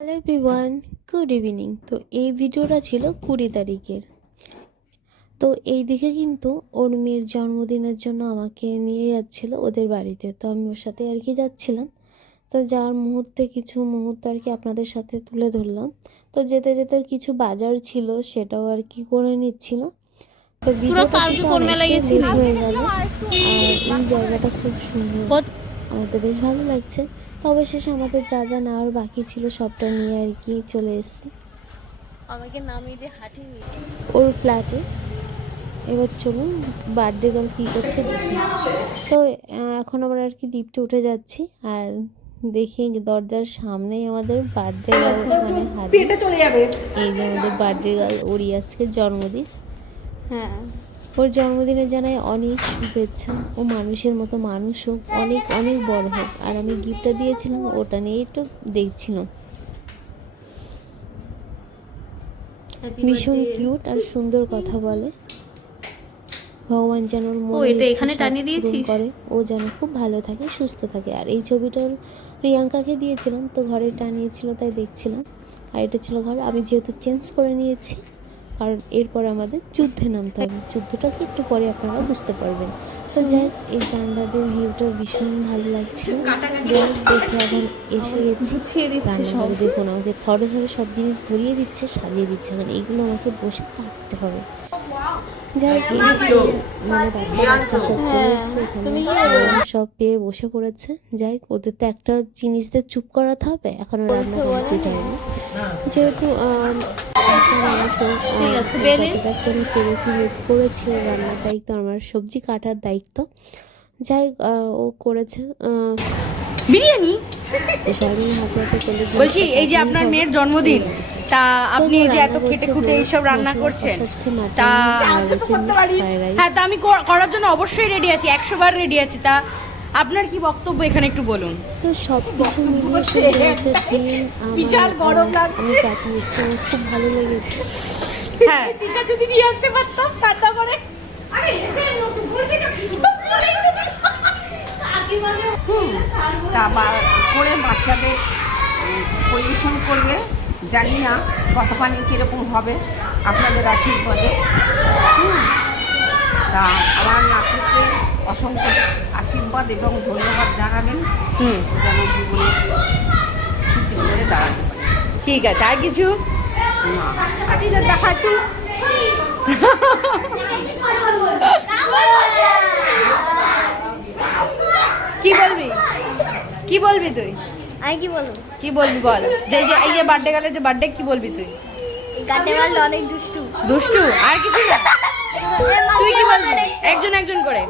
Hello everyone, good evening. তো এই ভিডিওটা ছিল 20 তারিখের। তো এই দিকে কিন্তু ওর মেয়ের জন্মদিনের জন্য আমাকে নিয়ে যাচ্ছিল ওদের বাড়িতে, তো আমি ওর সাথে আর কি যাচ্ছিলাম। তো যার মুহূর্তে কিছু মুহূর্ত আর কি আপনাদের সাথে তুলে ধরলাম। তো যেতে যেতে কিছু বাজার ছিল সেটাও আর কি করে নিচ্ছিল। তো ভিডিওটা দিতে অনেকটাই লেট হয়ে গেল। আর এই জায়গাটা খুব সুন্দর, আমার তো বেশ ভালো লাগছে। তো অবশেষে আমাদের যা যা নেওয়ার বাকি ছিল সবটা নিয়ে আর কি চলে এসেছি আমাকে নামিয়ে দিয়ে হাঁটিয়ে নিয়ে ওর ফ্ল্যাটে। এবার চলুন বার্থডে গার্ল কী করছে দেখি। তো এখন আমরা আর কি লিফটে উঠে যাচ্ছি, আর দেখি দরজার সামনেই আমাদের বার্থডে গার্ল মানে হাজির। এই যে আমাদের বার্থডে গার্ল, ওরই আজকে জন্মদিন। হ্যাঁ ওর জন্মদিনে জানাই অনেক শুভেচ্ছা। ও মানুষের মতো মানুষ হোক, অনেক অনেক বড় হোক। আর আমি গিফটটা দিয়েছিলাম, ওটা নিয়ে একটু দেখছিলাম। ভীষণ কিউট আর সুন্দর কথা বলে। ভগবান যেন ওর মনের এটা ইচ্ছা এখানে সব টানিয়ে পূরণ দিয়েছিস? করে, ও যেন খুব ভালো থাকে, সুস্থ থাকে। আর এই ছবিটা প্রিয়াঙ্কাকে দিয়েছিলাম, তো ঘরে টানিয়েছিল তাই দেখছিলাম। আর এটা ছিল ঘর, আমি যেহেতু চেঞ্জ করে নিয়েছি, কারণ এরপর আমাদের যুদ্ধে নামতে হবে। যুদ্ধটাকে একটু পরে আপনারা বুঝতে পারবেন। তো যাই, এই জানলাদের ভিউটা ভীষণ ভালো লাগছিল। যাই দেখে এখন এসে গেছি রান্নাঘরে। দেখুন আমাকে থরে থরে সব জিনিস ধরিয়ে দিচ্ছে, সাজিয়ে দিচ্ছে। এখন এইগুলো আমাকে বসে কাটতে হবে। যাই হোক, মানে বাচ্চা বাচ্চা সব চলে এসছে এখানে, সব পেয়ে বসে পড়েছে। যাই হোক, ওদের তো একটা জিনিসদের চুপ করাতে হবে, এখনো রান্না কমপ্লিট হয়নি। যেহেতু যতটা করে পেরেছি হেল্প করেছি, ওর রান্নার দায়িত্ব আমার, সবজি কাটার দায়িত্ব। যাই হোক, ও করেছে বিরিয়ানি। সবাই হাতে হাতে করলে বলছি এই যে আপনার মেয়ের জন্মদিন, তা আপনি এই যে এত খেটে খুঁটে এইসব রান্না করছেন, তা হ্যাঁ, তা আমি করার জন্য অবশ্যই রেডি আছি, 100 বার রেডি আছি। তা আপনার কি বক্তব্য এখানে একটু বলুন। তো সব কিছু মিলিয়ে সুন্দর একটা দিন আমি কাটিয়েছি, আমার খুব ভালো লেগেছে। হ্যাঁ, সেটা যদি নিয়ে আসতে পারতাম ঠান্ডা করে। আরে এসে নতুন বলবি তো কি করে বাচ্চাদের পরিবেশন করবে। জানি না কতখানি কীরকম হবে, আপনাদের আশীর্বাদে। তা আমার নাতিকে অসংখ্য আশীর্বাদ এবং ধন্যবাদ জানাবেন, যেন জীবনে কিছু করে দাঁড়াতে পারে। ঠিক আছে, আর কিছু দেখাচ্ছি। কি বলবি, কি বলবি তুই? আমি কি বলবো? কি বলবি বল। যে এই যে বার্থডে গেলে যে বার্থডে, কি বলবি তুই? গাতে মাল অনেক দুষ্টু। দুষ্টু, আর কিছু না? তুই কি বলবি? একজন একজন করে।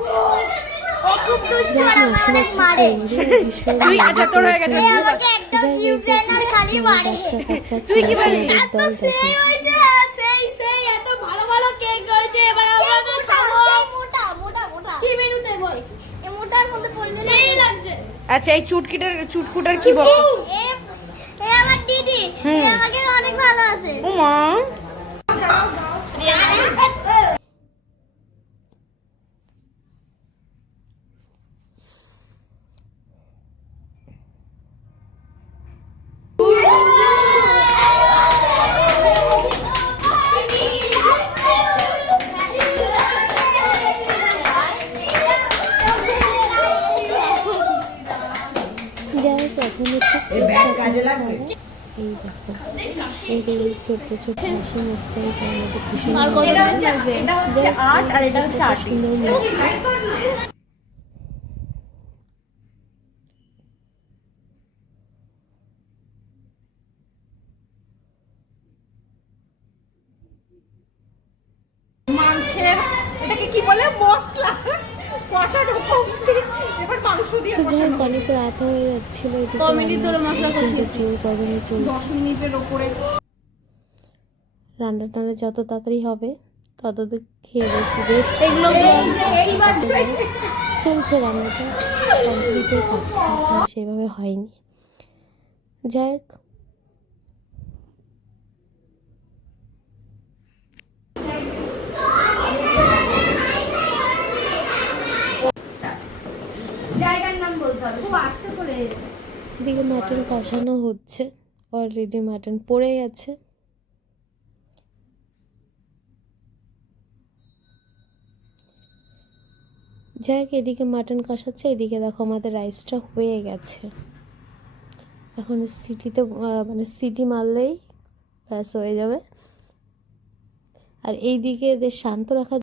ও খুব দুষ্টু আর আমাকে অনেক মারে। তুই আচ্ছা, তোর হয়ে গেছে। আমাকে একদম কিউট দেন আর খালি মারে। তুই কি বলবি? এত সেই হয়েছে, সেই এত ভালো ভালো কেক হয়েছে। এবার আমরা খাবো। মোটা মোটা মোটা কি মেনুতে বল? এই মোটার মধ্যে পড়লে সেই লাগছে। আচ্ছা, এই চুটকুটার কি বল? এ আমার দিদি, আমাকে অনেক ভালো আছে। ওমা, যাই হোক, এখন হচ্ছে এই দেখো এদের এই ছোট্ট ছোট্ট হাসি মুখটা, এটা আমাদের ভীষণ এটা হচ্ছে আর্ট আর এটা হচ্ছে আর্টিস্ট। মাংসের এটাকে কি বলে, মশলা কষানো কমপ্লিট, এবার মাংস দিয়ে তো যাই হোক, অনেক রাত হয়ে যাচ্ছিল। চলছে 10 মিনিটের উপরে। রান্না টান্না যত তাড়াতাড়ি হবে তত তো খেয়ে বসে বেশ। এগুলো চলছে রান্নাটা, কমপ্লিটে খাচ্ছে, সেভাবে হয়নি। যাই হোক, জায়গার নাম বলতে হবে, খুব আস্তে করে। এদিকে মটন কষানো হচ্ছে, অলরেডি মাটন পড়ে গেছে। যাই হোক, এদিকে মাটন কষাচ্ছে, এদিকে দেখো আমাদের রাইসটা হয়ে গেছে। এখন সিটিতে মানে সিটি মারলেই ব্যাস হয়ে যাবে। আর এই দিকে এদের শান্ত রাখার